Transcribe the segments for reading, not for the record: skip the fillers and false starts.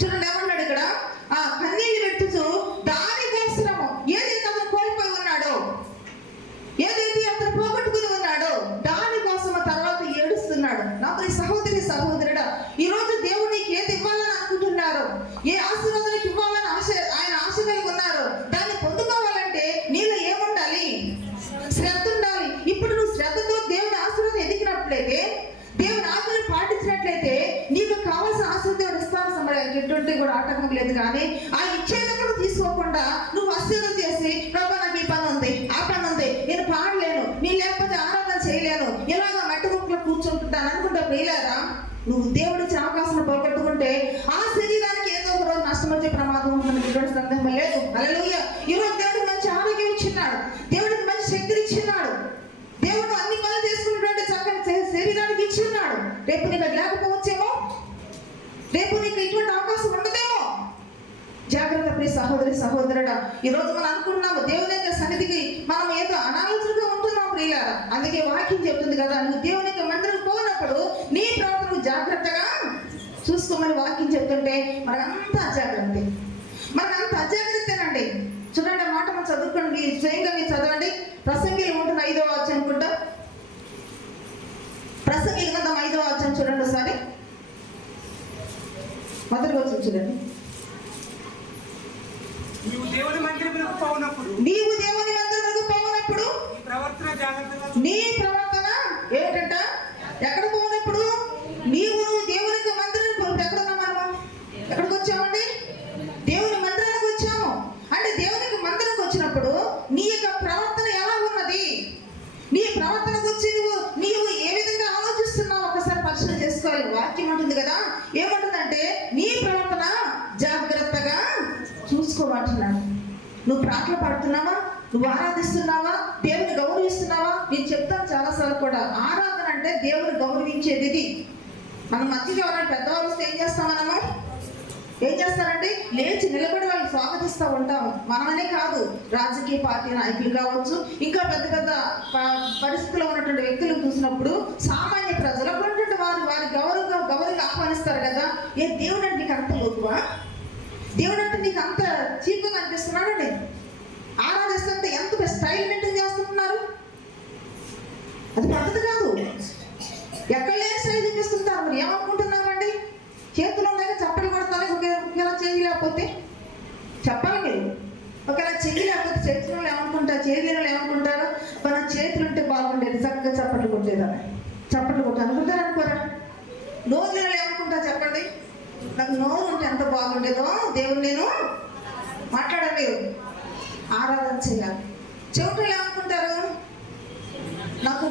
చూడండి ఏమన్నాడు ఇక్కడ, ఆ కన్నీళ్ళు పెట్టుచు దానికోసము ఏదైతే అతను కోల్పోయి ఉన్నాడో, ఏదైతే అతను పోగొట్టుకుని ఉన్నాడో దానికోసం తర్వాత ఏడుస్తున్నాడు. నాకు ఈ సహోదరుడా, ఈ రోజు దేవుడు నీకు ఏది ఇవ్వాలని అనుకుంటున్నారో, ఏ ఆశీర్వాదానికి ఇవ్వాలని ఆయన ఆశ కలిగి ఉన్నారో, దాన్ని పొందుకోవాలంటే నీలో ఏముండాలి? శ్రద్ధ ఉండాలి. ఇప్పుడు నువ్వు శ్రద్ధతో దేవుని ఆశీర్వాదం ఎదిగినట్లయితే, దేవుని ఆజ్ఞలు పాటించినట్లయితే నీకు కావాల్సిన ఆశీర్వాదం దేవుడు ఇస్తాను. ఎటువంటి కూడా ఆటంకం లేదు. కానీ ఆ ఇచ్చేటప్పుడు తీసుకోకుండా నువ్వు ఆశీర్వాదం చేసి, ప్రభా నాకు ఈ పని ఉంది, ఆ పని ఉంది, నేను పాడలేను, నేను లేకపోతే ఆరాధన చేయలేను, ఇలాగా మట్టి ముక్కలు కూర్చుంటుంటాను అనుకుంటా పోయలేరా? నువ్వు దేవుడిచ్చిన అవకాశం పోగొట్టుకుంటే ఆ శరీరానికి ఏదో ఒక రోజు నష్టం వచ్చే ప్రమాదం ఉంటుంది. ఎటువంటి సందేహం లేదు. హల్లెలూయా. ఈ రోజు దేవుడికి మంచి ఆరోగ్యం ఇచ్చినాడు, దేవుడికి మంచి శక్తిని ఇచ్చినాడు, దేవుడు అన్ని పనులు చేసుకున్నటువంటి చక్కని శరీరానికి ఇచ్చిన్నాడు. రేపు నీకు లేకపోవచ్చేమో, రేపు నీకు ఇటువంటి అవకాశం ఉండదేమో. జాగ్రత్త ప్రియ సహోదరుడా. ఈ రోజు మనం అనుకుంటున్నాము దేవుని యొక్క సన్నిధికి మనం ఏదో అనాలోచనగా ఉంటున్నాం ప్రియులారా. అందుకే వాక్యం చెప్తుంది కదా, నువ్వు దేవుని యొక్క మందిరం పోయినప్పుడు నీ ప్రవర్తనకు జాగ్రత్తగా చూసుకోమని వాక్యం చెప్తుంటే మనకంతా అజాగ్రత్తేనండి. చూడండి మాట మనం చదువుకోండి, స్వయంగా మీరు చదవండి. ప్రసంగిలు ఉంటుంది 5వ అధ్యాయం అనుకుంటా, ప్రసంగిల గ్రంథం 5వ అధ్యాయం చూడండి ఒకసారి, మొదటి వచ్చిన చూడండి. నీవు దేవుని మందిరమునకు పోవునప్పుడు నీ ప్రవర్తన ఏంటంట? ఎక్కడ పోయినప్పుడు నీవు దేవునికి మందిరానికి పోతే ఎక్కడున్నా మనము? ఎక్కడికి వచ్చామండి? దేవుని మందిరానికి వచ్చాము. అంటే దేవునికి మందిరానికి వచ్చినప్పుడు నీ యొక్క ప్రవర్తన ఎలా ఉన్నది? నీ ప్రవర్తన గురించి నీవు ఏ విధంగా ఆలోచిస్తున్నావు ఒకసారి పరిశీలన చేసుకోవాలి. వాక్యం ఉంటుంది కదా, ఏమంటుందంటే నీ ప్రవర్తన జాగ్రత్తగా చూసుకోమంటున్నాను. నువ్వు ప్రార్థన పడుతున్నావా? నువ్వు ఆరాధిస్తున్నావా? దేవుని గౌరవిస్తున్నావా? నేను చెప్తాను చాలాసార్లు కూడా, ఆరాధన అంటే దేవుని గౌరవించేది. ఇది మనం మధ్యకి ఎవరైనా పెద్దవాళ్ళు వస్తే ఏం చేస్తాం? ఏం చేస్తారంటే లేచి నిలబడి వాళ్ళని స్వాగతిస్తూ ఉంటాము. మనమనే కాదు, రాజకీయ పార్టీ నాయకులు కావచ్చు, ఇంకా పెద్ద పెద్ద పరిస్థితుల్లో ఉన్నటువంటి వ్యక్తులను చూసినప్పుడు సామాన్య ప్రజలు ఉన్నటువంటి వారి గౌరవంగా ఆహ్వానిస్తారు కదా. ఏ దేవుడు అంటే నీకు అంత లోకువా? దేవుడు అంటే నీకు అంత చీప్గా అనిపిస్తున్నాడండి? ఆరాధిస్తుంటే ఎంత స్టైల్ మెయింటైన్ చేస్తున్నారు? అది పద్ధతి కాదు. ఎక్కడ లేని స్టైల్ చూపిస్తుంటారు. మరి ఏమనుకుంటున్నారండి? చేతులు ఉన్నాయి చప్పలు కొడతానే, ఒకవేళ చేయలేకపోతే చెప్పాలి మీరు. ఒకవేళ చేయలేకపోతే చేతులు ఏమనుకుంటారు, చేయలేని ఏమనుకుంటారు? మన చేతులు ఉంటే బాగుండేది, చక్కగా చప్పట్లు కొట్టేదాన్ని, చప్పట్లు కొట్టాను అనుకుంటారు. అనుకోరా? నోరు ఏమనుకుంటా చెప్పండి? నాకు నోరు ఉంటే ఎంత బాగుండేదో, దేవుడు నేను మాట్లాడాలి, మీరు ఆరాధన చేయాలి. చెవులు ఏమనుకుంటారు? నాకు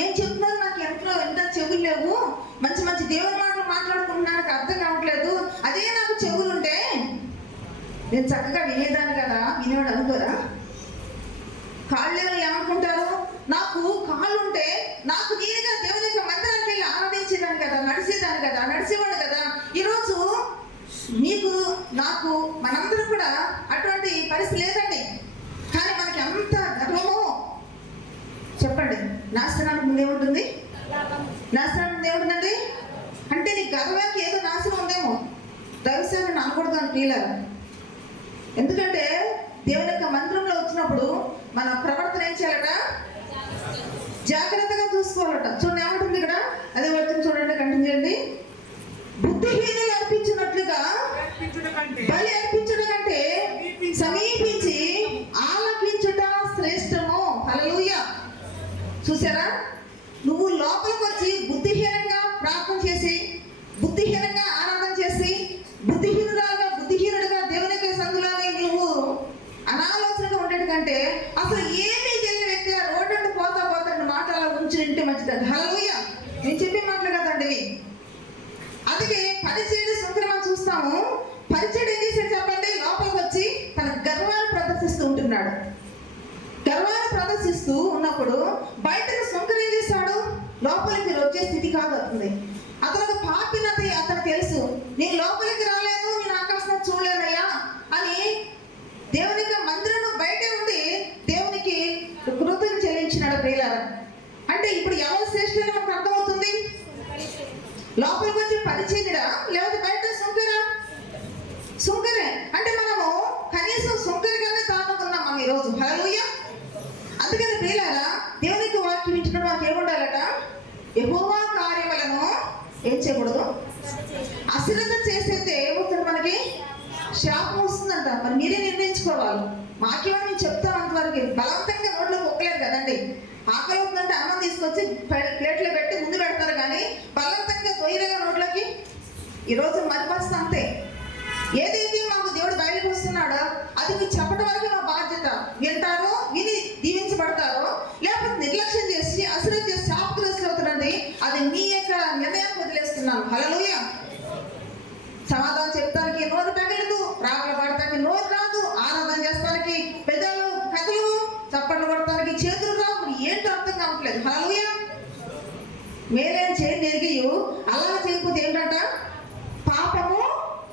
ఏం చెప్తున్నారు, నాకు ఎంత చెవులు లేవు, మంచి మంచి దేవుని మాటలు మాట్లాడుకుంటున్నాను, నాకు అర్థం కావట్లేదు. అదే నాకు చెవులు ఉంటే నేను చక్కగా వినేదాన్ని కదా. వినేవాడు అనుకోరా? కాళ్ళు ఏమనుకుంటారు? నాకు కాళ్ళు ఉంటే నాకు నేనుగా దేవుని యొక్క మందిరానికి వెళ్ళి ఆరాధించేదాన్ని కదా, నడిచేదాన్ని కదా, నడిచేవాడు కదా. ఈరోజు మీకు నాకు మనందరూ కూడా అటువంటి పరిస్థితి లేదండి. కానీ మనకి అంత గర్వమో చెప్పండి. నాశనానికి ముందేముంటుంది? నాశనానికి ముందేముంటుందండి? అంటే నీ గర్వానికి ఏదో నాశనం ఉందేమో. దైవసేవని అనకూడదు అని ఫీలర్. ఎందుకంటే దేవుని యొక్క మందిరంలో వచ్చినప్పుడు మన ప్రవర్తన ఏం చేయాలట? జాగ్రత్తగా చూసుకోవాలట. చూడండి ఏమంటుంది ఇక్కడ, అదే వచ్చింది చూడండి, కంటిన్యూ చేయండి. బుద్ధిహీనులు అర్పించినట్లుగా బలి అర్పించడం కంటే సమీపించి ఆలకించుట శ్రేష్టము. హల్లెలూయా. చూసారా? నువ్వు లోపలికి వచ్చి బుద్ధిహీనంగా ప్రార్థన చేసి, బుద్ధిహీనంగా ఆరాధన చేసి, బుద్ధిహీనుడుగా దేవునికి సందులోనే నువ్వు అనాలోచనగా ఉండేది కంటే అసలు ఏమీ తెలియని వ్యక్తి రోడ్డు పోతా మాటలు ఉంచి ఉంటే మంచిదండి. హల్లెలూయా. నేను చెప్పే మాటలు కదండి. అందుకే పరిచయుడు సుంకర మనం చూస్తాము. పరిచయుడు ఏం చేశాడు చెప్పండి? లోపలికి వచ్చి తన గర్వాన్ని ప్రదర్శిస్తూ ఉంటున్నాడు. గర్వాన్ని ప్రదర్శిస్తూ ఉన్నప్పుడు బయటకు సుంకర ఏం చేశాడు? లోపలికి వచ్చే స్థితి కాదు అతను. అతనికి పాపినది అతను తెలుసు. నేను లోపలికి రాలేదు, నేను ఆకాశం చూడలేనయ్యా అని దేవునికి మందిరం బయటే ఉండి దేవునికి కృతజ్ఞత చెల్లించినాడు ప్రియులారా. అంటే ఇప్పుడు ఎవరు శ్రేష్ఠులని మనకు అర్థమవుతుంది? లోపలికి వచ్చి పరిచయుడా లేకపోతే బయట సుంకరా? మరి మీరే నిర్ణయించుకోవాలి. మాకేమో మేము చెప్తాం అంతవరకు. బలవంతంగా నోట్లో కుక్కలేదు కదండి. ఆకలి అవుతుందంటే అన్నం తీసుకొచ్చి ప్లేట్లో పెట్టి ముందు పెడతారు, కానీ బలవంతంగా తొయ్యలేగా నోట్లోకి. ఈరోజు మరి పరిస్థితి అంతే. ఏదైతే మాకు దేవుడు బయటకు వస్తున్నాడో అది మీకు చెప్పడం వరకు మా బాధ్యత. వింటారో, విని దీవించబడతారో, లేకపోతే నిర్లక్ష్యం చేసి అశ్రద్ధ చేసి శాపగ్రస్తులు అవుతారండి. అది మీ యొక్క నిర్ణయాన్ని వదిలేస్తున్నాను. హల్లెలూయా. సమాధానం చెప్తానికి నోరు తగలదు, రాగల పాడటానికి నోరు రాదు, ఆరాధన చేస్తానికి పెద్దలు కథలు, చప్పట్లు కొడతానికి చేతులు రావు. మరి ఏంటో అర్థం కావట్లేదు. హల్లెలూయా. మేలేం చేయండి ఎరిగియు అలా చేయకపోతే ఏంటంట? పాపము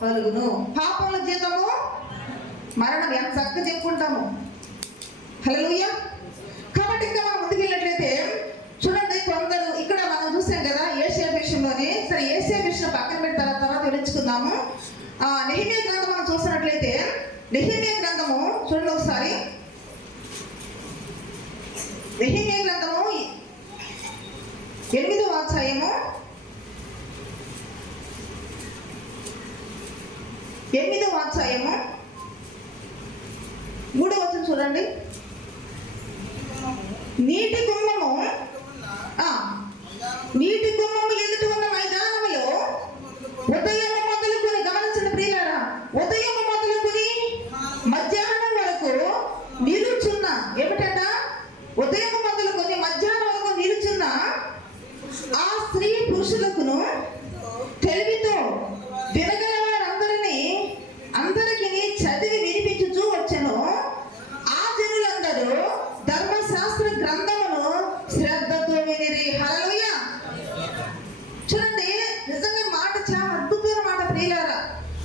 కలుగును. పాపముల జీతము మరణం. ఎంత చక్కగా చెప్పుకుంటాము. హల్లెలూయా. కాబట్టి ఇంకా మనం ముందుకు వెళ్ళినట్లయితే చూడండి, కొందరు ఇక్కడ మనం చూసాం కదా యేషయా విషయంలోనే. సరే, యేషయా విషయం పక్కన పెట్టి తర్వాత వివరించుకుందాము. నెహెమ్యా గ్రంథం మనం చూసినట్లయితే, నెహెమ్యా గ్రంథము చూడండి ఒకసారి. నెహెమ్యా గ్రంథము 8వ అధ్యాయము 3వ వచనం చూడండి. నీటి గుమ్మము ఎదుట ఉన్న మైదానములో ఉదయం మొదలుకొని, గమనించండి ప్రియులారా, ఉదయం మొదలుకొని మధ్యాహ్నం వరకు నిలుచున్న, ఏమిటట? ఉదయం మొదలుకొని మధ్యాహ్నం వరకు నిలుచున్న ఆ స్త్రీ పురుషులకును తెలివితో వినగల అందరికీ చదివి వినిపించుచూ వచ్చెను. ఆ జనులందరూ ధర్మశాస్త్ర గ్రంథమును శ్రద్ధతో వినిరి. హల్లెలూయా. చూడండి, నిజంగా మాట చాలా అద్భుతమైన మాట ప్రియులారా.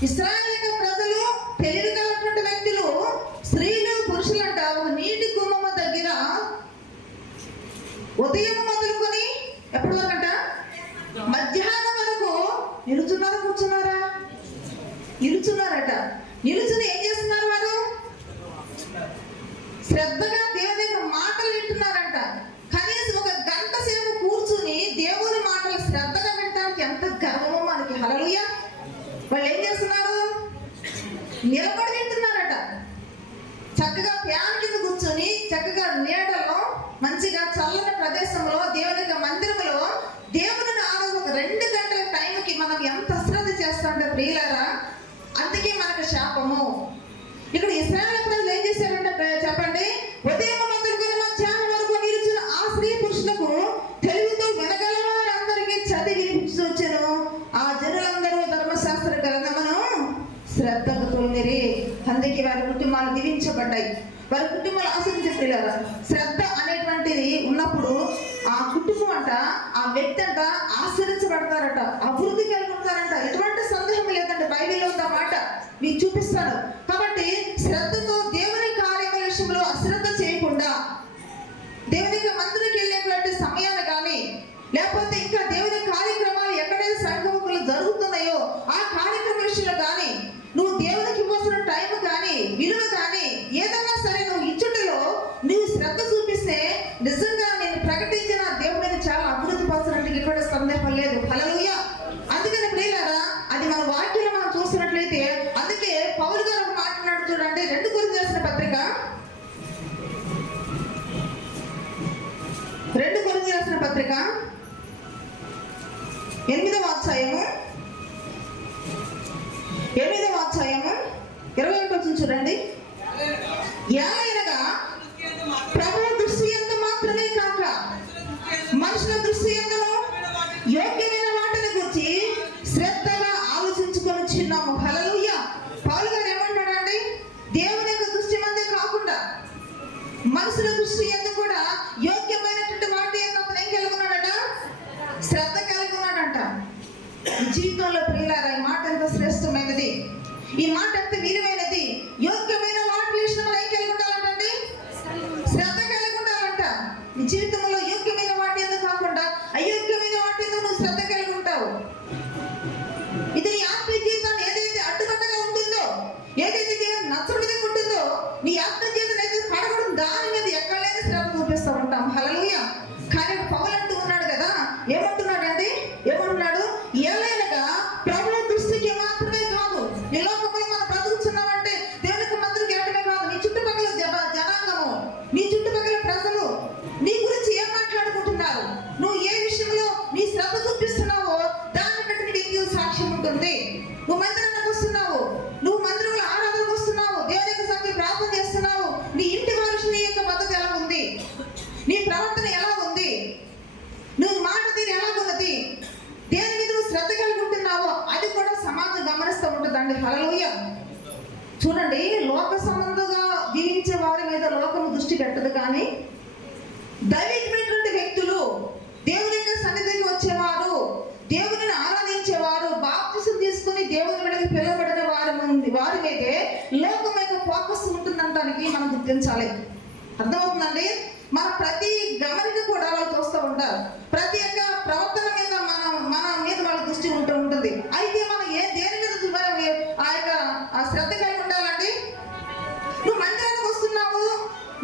ఇశ్రాయేలు ప్రజలు, తెలివి కలిగినటువంటి వ్యక్తులు, స్త్రీలు పురుషులంట ఒక నీటి గుమ్మము దగ్గర ఉదయం మొదలుకొని ఎప్పటి వరకు అంట? మధ్యాహ్నం వరకు నిలుచున్నారా, కూర్చున్నారా? నిలుచున్నారట. నిలుచుని ఏం చేస్తున్నారు? వారు శ్రద్ధగా దేవుని యొక్క మాటలు వింటున్నారంట. కనీసం ఒక గంట సేపు కూర్చుని దేవుని మాటలు శ్రద్ధగా వినడానికి ఎంత గర్వమో మనకి. హల్లెలూయా. వాళ్ళు ఏం చేస్తున్నారు? నిలబడి వింటున్నారట. చక్కగా ఫ్యాన్ కింద కూర్చొని, చక్కగా నీడలో, మంచిగా చల్లని ప్రదేశంలో, దేవుని యొక్క మందిరంలో దేవుని ఆరోజు ఒక 2 గంటల టైంకి మనం ఎంత అశ్రద్ధ చేస్తామంటే ప్రియులారా, అందుకే మనకు శాపము. ఇక్కడ ఇశ్రాయేలు ప్రజలు ఏం చేశారంటే చెప్పండి, ఉదయం మొదలుకొని మధ్యాహ్నం వరకు నిలుచున్న ఆ స్త్రీ పురుషులకు తెలివితో వినగల వారందరికీ చదివి వినిపించొచ్చెను. ఆ జనులందరూ ధర్మశాస్త్ర గ్రంథమును శ్రద్ధగా తోలిరి. అందుకే వారి కుటుంబాలు దీవించబడ్డాయి, వారి కుటుంబాలు ఆశించారు. శ్రద్ధ అనేటువంటిది ఉన్నప్పుడు ఆ కుటుంబం అంట, ఆ వ్యక్తి అంట ఆశ్రయించబడతారట, అభివృద్ధి కలిగి ఉంటారంట. ఎటువంటి సందేహం లేదంటే బైబిల్లో ఉన్న మాట మీకు చూపిస్తాను. కాబట్టి శ్రద్ధతో దేవుని కార్యముల విషయంలో అశ్రద్ధ చేయకుండా, దేవునికి మందిరానికి వెళ్ళేటువంటి సమయాన్ని కానీ, లేకపోతే ఇంకా దేవుని కార్యక్రమాలు ఎక్కడైతే సంఘములు జరుగుతున్నాయో ఆ కార్యక్రమ విషయంలో కానీ, నువ్వు దేవునికి ఇవ్వాల్సిన టైం కానీ, విలువ కానీ, ఏదన్నా సరే నువ్వు ఇచ్చుటలో నువ్వు శ్రద్ధ చూపిస్తే నిజంగా నేను ప్రకటించిన దేవుడిని చాలా అభివృద్ధి పరచడానికి ఎటువంటి సందేహం లేదు. హల్లెలూయా. అందుకని ప్రియులారా, అది మన వాక్యంలో మనం చూసినట్లయితే, అందుకే పౌలు గారు మాట్లాడు చూడండి. 2 కొరింథీయులకు రాసిన పత్రిక 8వ అధ్యాయము 21వ వచనం చూడండి. ఏలయనగా ప్రభువు దృష్టి యందు మాత్రమే కాక మనుషుల దృష్టి యందును యోగ్యమైన వాటిని గురించి శ్రద్ధగా ఆలోచించుకొనుచున్నాము. హల్లెలూయా. పౌలు గారు ఏమంటాడండి? దేవుని యొక్క దృష్టి మందే కాకుండా మనుషుల దృష్టి యందు కూడా యోగ్యమైనటువంటి వాటి యందు అతను ఏం కలిగి ఉన్నాడట? శ్రద్ధ కలిగి ఉన్నాడంట. జీవితంలో ప్రియులారా, ఈ మాట ఎంత శ్రేష్టమైనది, ఈ మాట ఎంత విలువైనది. యోగ్యమైన వాటి విషయంలో ఏం కలిగి ఉండాలంటే? శ్రద్ధ కలిగి ఉండాలంట. నీ జీవితంలో యోగ్యమైన వాటి ఎందుకు కాకుండా అయోగ్యమైన వాటి ఎందుకు నువ్వు శ్రద్ధ కలిగి ఉంటావు. ఇది నీ ఆత్మీయ జీవితాన్ని ఏదైతే అడ్డుకట్టగా ఉంటుందో, ఏదైతే దేవుని నచ్చని విధంగా ఉంటుందో, నీ ఆత్మీయ జీవితం ఏదైతే పడకూడదు దాని మీద ఎక్కడైనా శ్రద్ధ చూపిస్తూ ఉంటాం. హల్లెలూయా. కానీ పౌలు అంటూ ఉన్నాడు కదా, ఏమంటున్నాడండి? ఏమంటున్నాడు? ఏలైనగా ప్రభువు దృష్టికి మాత్రమే కాదు, ఈ లోకంలో మనం బ్రతుకుతున్నామంటే చెప్పండి హల్లెలూయా. చూడండి, లోక సంబంధంగా జీవించే వారి మీద లోకము దృష్టి పెట్టదు, కానీ దైవికమైనటువంటి వ్యక్తులు, దేవుని యొక్క సన్నిధికి వచ్చేవారు, దేవుని ఆరాధించేవారు, బాప్తిసం తీసుకుని దేవుని వెడకి పిలువబడిన వారి మీదే లోకం యొక్క ఫోకస్ ఉంటుందంటానికి మనం గుర్తించాలి. అర్థమవుతుందండి? మన ప్రతి గమనిక కూడా వాళ్ళు చూస్తూ ఉంటారు. ప్రతి ఒక్క ప్రవర్తన మీద మన మీద వాళ్ళ దృష్టి ఉంటుంది. అయితే మనం దేని మీద ఆ శ్రద్ధ కలిగి ఉండాలండి. నువ్వు మందిరానికి వస్తున్నావు,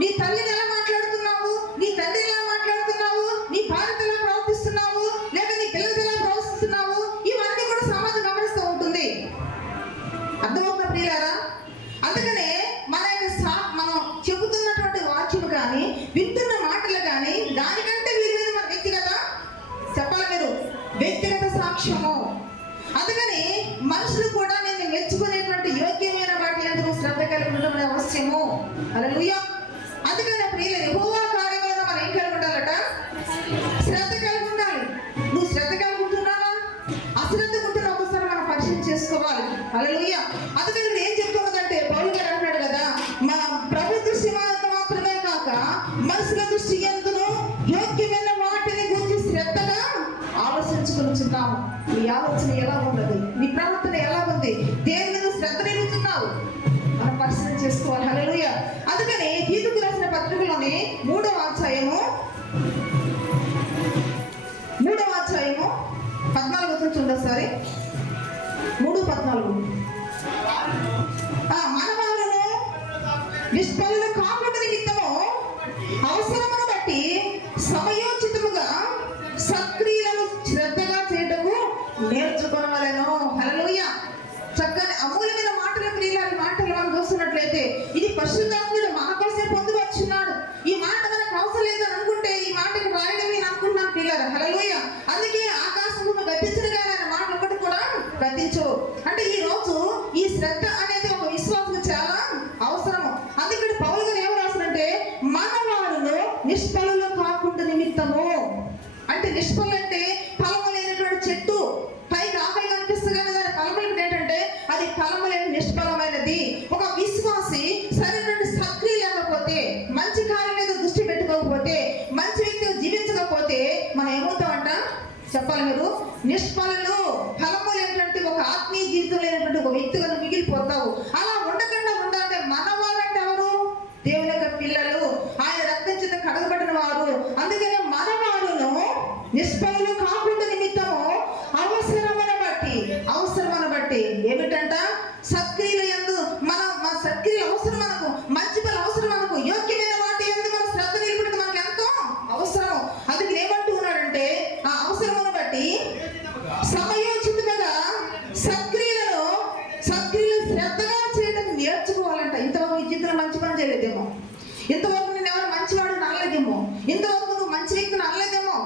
నీ తల్లిని ఎలా మాట్లాడుతున్నావు, నీ తండ్రి ఎలా మాట్లాడుతున్నావు, నీ భార్యతో ఎలా ప్రవర్తిస్తున్నావు, లేక నీ పిల్లలతో ఎలా ప్రవర్తిస్తున్నావు, ఇవన్నీ కూడా సమాజం గమనిస్తూ ఉంటుంది. అర్థమవుతున్న ప్రియులారా? అందుకనే మనం చెబుతున్నటువంటి వాక్యం కానీ, వింటున్న మాటలు కానీ, దానికంటే వీరి మీద మన వ్యక్తిగత సాక్ష్యము. అందుకని మనుషులు కూడా నేను మెచ్చుకునేటువంటి యోగ్యమైన వాటి ఎందుకు శ్రద్ధ కలిగి ఉండడం అవశ్యము. హల్లెలూయా. అందుకని ప్రియులు, యెహోవా కార్యములను మనం ఏం కలిగి ఉండాలట? శ్రద్ధ కలిగి ఉండాలి. నువ్వు శ్రద్ధ కలిగి ఉంటున్నావా, అశ్రద్ధ ఉంటున్నా ఒకసారి మనం పరిశీలన చేసుకోవాలి. హల్లెలూయా. అందుకని నేను ఏం చెప్తున్నదంటే, పౌలు గారు అంటాడు కదా, మా ప్రభు దృష్టి మాత్రమే కాక మనుషుల దృష్టి ఎందును యోగ్యమైన వాటిని గురించి శ్రద్ధగా ఆలోచించుకుంటున్నాము. నీ ఆలోచన ఎలా ఉన్నది, నీ ప్రవర్తన ఎలా ఉంది, దేని మీద శ్రద్ధ నిలుస్తున్నావు మనం పరిశీలన చేసుకోవాలి. హల్లెలూయా. అందుకని తీతుకు రాసిన పత్రికలోని 3వ అధ్యాయము 14 చూడండి. 3:14 మనవారును నిష్ఫలులు కాకుండా నిమిత్తము అవసరమును బట్టి సమయోచితముగా సక్రియలను శ్రద్ధగా చేయటము నేర్చుకోవాలను. హల్లెలూయా. చక్కని అమూల్యమైన మాటలు ప్రియులారి మాటలు మనం చూస్తున్నట్లయితే, ఇది పరిశుద్ధాత్ముడు మన కోసం పొందుపరుచున్నాడు. ఈ మాట మనకు అవసరం లేదని అనుకుంటే ఈ మాటకు రాయడం నేను అనుకుంటున్నాను ప్రియులారా. హల్లెలూయా. అందుకే ఆకాశమును గతించిన కానీ ఆయన మాట ఒకటి కూడా గతించు. అంటే ఈ రోజు ఈ శ్రద్ధ అనేది ఒక విశ్వాసం చాలా అవసరము. అందుకని పౌలు గారు ఏం రాస్తారంటే, మనవారును నిష్ఫలులు కాకుండా నిమిత్తము. అంటే నిష్ఫలం అంటే ఫలము లేనటువంటి చెట్టు, పైకి ఆకలి కనిపిస్తుంది కానీ దాని ఫలములు ఏంటంటే అది ఫలము లేని నిష్ఫలమైనది. ఒక విశ్వాసి సరైనటువంటి సక్రియ లేకపోతే, మంచి కార్యం మీద దృష్టి పెట్టుకోకపోతే, మంచి వ్యక్తిగా జీవించకపోతే మనం ఏమవుతామంట చెప్పాలి మీరు? నిష్ఫలులు, ఫలము లేనటువంటి ఒక ఆత్మీయ జీవితం లేనటువంటి ఒక వ్యక్తిగా మిగిలిపోతావు. అలా ఉండకుండా ఉండాలంటే మనవారంటే ఎవరు? దేవుని యొక్క పిల్లలు, ఆయన రక్తం చేత కడగబడిన వారు. అందుకనే మనవారును నిష్ఫలులు కాకుండా నిమిత్తము అవసరమన బట్టి ఏమిటంట? సత్క్రియల యందు మన సత్క్రియలు అవసరం, మనకు మంచి పనులు అవసరం, మనకు యోగ్యమైన వాటి యందు మన శ్రద్ధ నిలబడి మనకు ఎంతో అవసరం. అందుకని ఏమంటూ ఉన్నాడంటే, ఆ అవసరమును బట్టి సమయోచితముగా సత్క్రియలు శ్రద్ధగా చేయడం నేర్చుకోవాలంట. ఇంతవరకు ఈ జీవితంలో మంచి పని చేయలేదేమో, ఇంతవరకు నేను ఎవరు మంచివాడు అనలేదేమో, ఇంతవరకు నువ్వు మంచి వ్యక్తిని అనలేదేమో.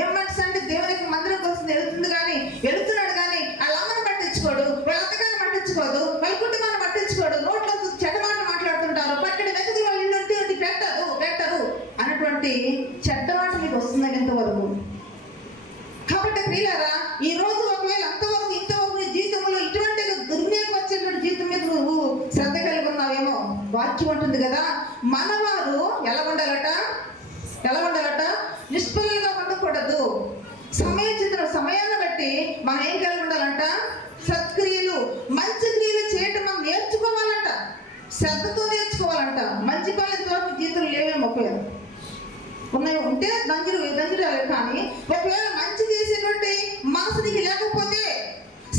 ఏం మంచి అంటే దేవునికి మందిరం కోసం వెళుతున్నాడు కానీ వాళ్ళ అమ్మని పట్టించుకోడు, వాళ్ళ అత్తగారిని పట్టించుకోదు, వాళ్ళ కుటుంబాన్ని పట్టించుకోడు, నోట్లో చెడ్డ మాటలు మాట్లాడుతుంటారు, పక్కడి వెతుకు వాళ్ళు ఇల్లు పెట్టరు అన్నటువంటి చెడ్డ మాట మీకు వస్తుందని ఎంతవరకు. కాబట్టి ప్రియులారా, ఈ రోజు ఒకవేళ ఇంతవరకు నీ జీవితంలో ఇటువంటి దుర్వినియోగం వచ్చేటువంటి జీవితం మీద నువ్వు శ్రద్ధ కలిగి ఉన్నావేమో. వాక్యం ఉంటుంది కదా, మనవారు ఎలా ఉండాలట? నిష్ఫలంగా ఉండకూడదు. సమయాన్ని బట్టి మనం ఏం కలిగి ఉండాలంట? సత్క్రియలు, మంచి క్రియలు చేయటం మనం నేర్చుకోవాలంట, శ్రద్ధతో నేర్చుకోవాలంట. మంచి పనులు ఇంతవరకు జీవితంలో లేవేమో, ఒకవేళ ఉంటే దంజురాలే. కానీ ఒకవేళ మంచి చేసేటువంటి మనసునికి లేకపోతే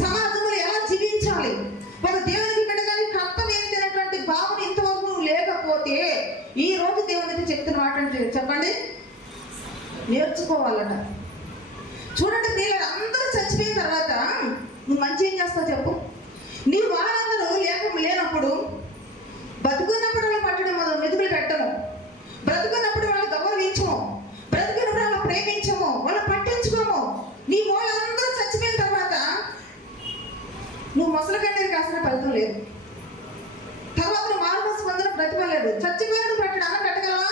సమాజంలో ఎలా జీవించాలి, ఒక దేవునికి బిడ్డగాని కర్తవ్యం ఏంటనేటువంటి భావన ఇంతవరకు నువ్వు లేకపోతే, ఈ రోజు దేవునికి చెప్తున్న మాట అంటే చెప్పండి, నేర్చుకోవాలట. చూడండి పిల్లలు అందరూ చచ్చిపోయిన తర్వాత నువ్వు మంచి ఏం చేస్తావు చెప్పు? నీ వారందరూ లేనప్పుడు, బతుకున్నప్పుడు వాళ్ళు పట్టడం మెతుకులు పెట్టము, బ్రతుకున్నప్పుడు వాళ్ళు గౌరవించము, బ్రతుకున్నప్పుడు వాళ్ళు ప్రేమించము, వాళ్ళు పట్టించుకోము. నీ వాళ్ళందరూ చచ్చిపోయిన తర్వాత నువ్వు మొసలు కట్టేది కాసిన ఫలితం లేదు. తర్వాత నువ్వు మారుమోసు పొందిన ప్రతిభ లేదు. చచ్చిపోయిన పెట్టడం అన్న పెట్టగలవా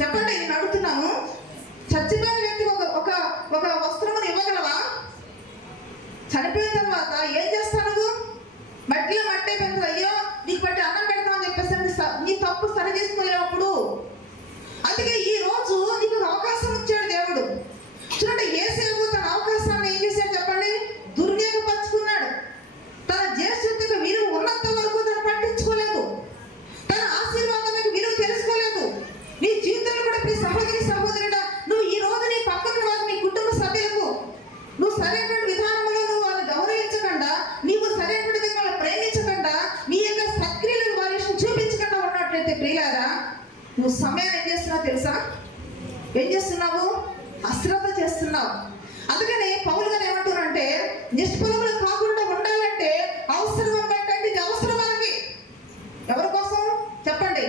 చెప్పండి? నేను అడుగుతున్నాను. చచ్చిపోయిన వ్యక్తికి ఒక వస్త్రమును ఇవ్వగలవా? చనిపోయిన తర్వాత ఏం చేస్తావు నువ్వు? మట్టిలో తప్పు సరి చేసుకోలేనప్పుడు. అందుకే ఈ రోజు నీకు ఒక అవకాశం ఇచ్చాడు దేవుడు. చూడండి, యేసేపు తన అవకాశాన్ని ఏం చేశాడు చెప్పండి? దుర్వినియోగపరుచుకున్నాడు. తన జ్యేష్ఠతకు విలువ ఉన్నంత వరకు తను పట్టించుకోలేదు. తన ఆశీర్వాదానికి విలువ తెలుసుకోలేదు. నీ జీవితంలో కూడా ప్రతి సహోదరి సహోదరుడా, నువ్వు ఈ రోజు నీ పక్కన వారు, నీ కుటుంబ సభ్యులకు నువ్వు సరైనటువంటి విధానంలో నువ్వు వాళ్ళని గౌరవించకుండా, నీవు సరైనటువంటి విధంగా ప్రేమించకుండా, నీ యొక్క సత్క్రియలను వారి చూపించకుండా ఉన్నట్లయితే ప్రియులారా, నువ్వు సమయాన్ని ఏం చేస్తున్నావు తెలుసా? ఏం చేస్తున్నావు? అశ్రద్ధ చేస్తున్నావు. అందుకని పౌలు గారు ఏమంటారంటే, నిష్ఫలములు కాకుండా ఉండాలంటే అవసరం అంటే ఇది అవసరం మనకి. ఎవరి కోసం చెప్పండి?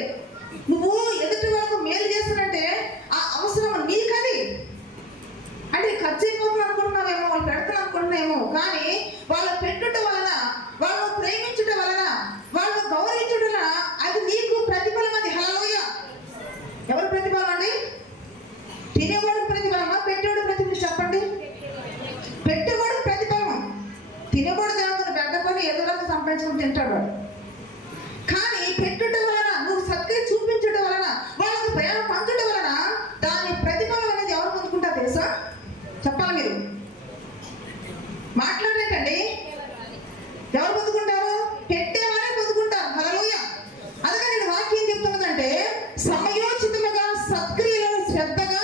నువ్వు ఎదుటి వాళ్ళకు మేలు చేస్తున్నట్టే ఆ అవసరం నీకది. అంటే ఖర్చు అయిపోతుంది అనుకుంటున్నావేమో, వాళ్ళు పెడతాను అనుకుంటున్నామేమో, కానీ వాళ్ళు పెట్టుట వలన, వాళ్ళు ప్రేమించుట వలన, వాళ్ళు గౌరవించుట వలన అది నీకు ప్రతిఫలం. అది హల్లెలూయా. ఎవరు ప్రతిఫలం అండి? తినేవాడు ప్రతిఫలమా, పెట్టేవాడు ప్రతిఫలం? చెప్పండి. పెట్టేవాడు ప్రతిఫలం. తినేవాడు దేవుడు పెట్టకొని ఎదురుగా సంపాదించుకుని తింటాడు వాడు. కానీ పెట్టుట వలన, నువ్వు సత్క్రియ చూపించడం వలన, వాళ్ళకు ప్రేమ పంచడం వలన దాని ప్రతిఫలం అనేది ఎవరు పొందుకుంటారు తెలుసా? చెప్పాలి మీరు. మాట్లాడలేకండి. ఎవరు పొందుకుంటారు? పెట్టేవారే పొందుకుంటారు. హల్లెలూయా. అందుకని నేను వాక్యం చెప్తున్నదంటే, సమయోచితముగా సత్క్రియలను శ్రద్ధగా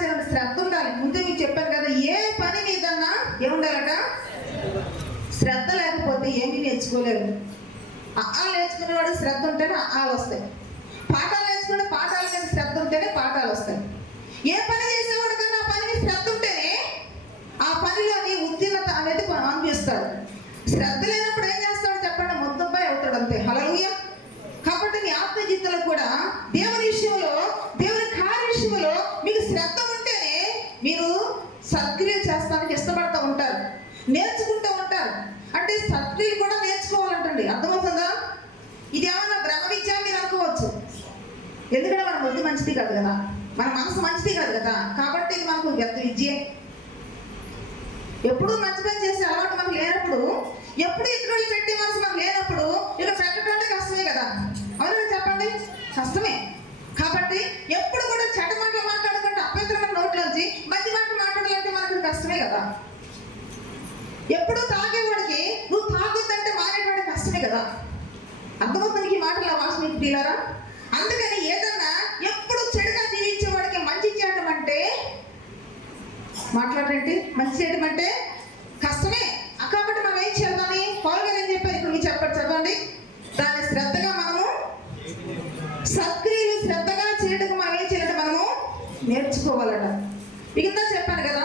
చేయాలి. శ్రద్ధ ఉండాలి. ముందే మీకు చెప్పాను కదా, ఏ పని మీదన్నా ఏముండాలట? శ్రద్ధ లేకపోతే ఏమీ నేర్చుకోలేరు. ఆలు నేర్చుకునేవాడు శ్రద్ధ ఉంటేనే ఆలు వస్తాయి. పాఠాలు నేర్చుకునే పాఠాల మీద శ్రద్ధ ఉంటేనే పాఠాలు వస్తాయి. ఏ పని చేసేవాడు కన్నా ఆ పనికి శ్రద్ధ ఉంటేనే ఆ పనిలోని ఉత్తీర్ణత అనేది అనిపిస్తాడు. శ్రద్ధ లేనప్పుడు ఏం చేస్తాడు చెప్పండి? మొత్తంపై అవుతాడు అంతే. హల్లెలూయా. కాబట్టి నీ ఆత్మ జీవితంలో కూడా దేవుని విషయంలో, దేవుని కార్య విషయంలో మీకు శ్రద్ధ ఉంటేనే మీరు సత్క్రియలు చేస్తానికి ఇష్టపడుతూ ఉంటారు, నేర్చుకుంటూ ఉంటారు. అంటే సత్క్రియలు కూడా నేర్చుకోవాలంటండి. అర్థమవుతుందా? ఇది ఏమన్నా బ్రహ్మ విద్య మీరు అనుకోవచ్చు. ఎందుకంటే మన బుద్ధి మంచిది కాదు కదా, మన మనసు మంచిది కాదు కదా, కాబట్టి ఇది మనకు వ్యర్థ విద్యే. ఎప్పుడు మంచి పని చేసే అలవాటు మనకు లేనప్పుడు, ఎప్పుడు ఇతరులు పెట్టే మనసు మనకు లేనప్పుడు ఇక పెట్టడం కష్టమే కదా. అవునా చెప్పండి? కష్టమే. కాబట్టి ఎప్పుడు కూడా చెడ్డ మాటలు మాట్లాడకుండా అభ్యంతరమైన నోట్లోంచి మంచి మాటలు మాట్లాడాలంటే మనకు కష్టమే కదా. ఎప్పుడు తాగేవాడికి నువ్వు తాగొద్దంటే మానేవాడి కష్టమే కదా. అర్థమవుతుంది ఈ మాటలు వాసన తీలారా? అందుకని ఏదన్నా ఎప్పుడు చెడుగా జీవించేవాడికి మంచి చేయడం అంటే, మాట్లాడండి, మంచి చేయడం అంటే కష్టమే. కాబట్టి మనం ఏం చేద్దామని పౌలు గారు ఏం చెప్పారు ఇప్పుడు మీకు చెప్పండి, చదవండి. దాన్ని శ్రద్ధగా మనము సత్క్రియలు శ్రద్ధగా చేయడం మనం ఏం చేయాలంటే మనము నేర్చుకోవాలట. మిగతా చెప్పాను కదా,